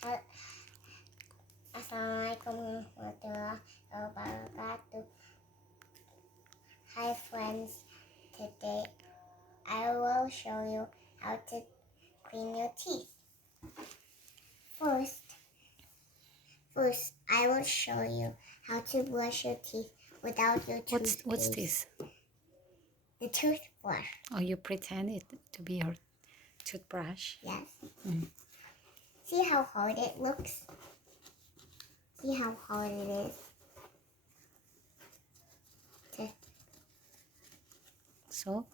Assalamualaikum warahmatullahi wabarakatuh. Hi friends, today I will show you how to clean your teeth. First I will show you how to brush your teeth without your toothpaste. What's this? The toothbrush. Oh, you pretend it to be your toothbrush? Yes. See how hard it looks? See how hard it is? So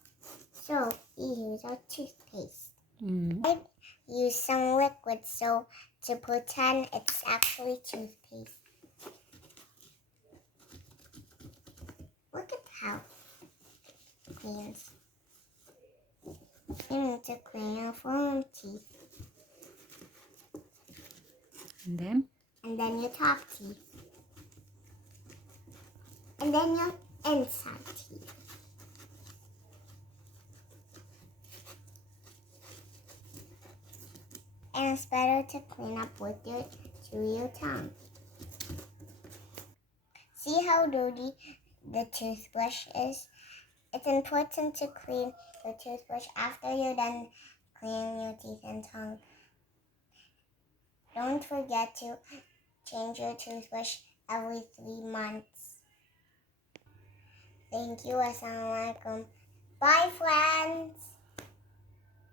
We use our toothpaste. mm. I use some liquid soap to pretend it's actually toothpaste. Look at how it cleans. You need to clean your front teeth. And then your top teeth. And then your inside teeth. And it's better to clean up with your tongue. See how dirty the toothbrush is? It's important to clean your toothbrush after you're done cleaning your teeth and tongue. Don't forget to change your toothbrush every 3 months. Thank you. Assalamualaikum. Bye, friends.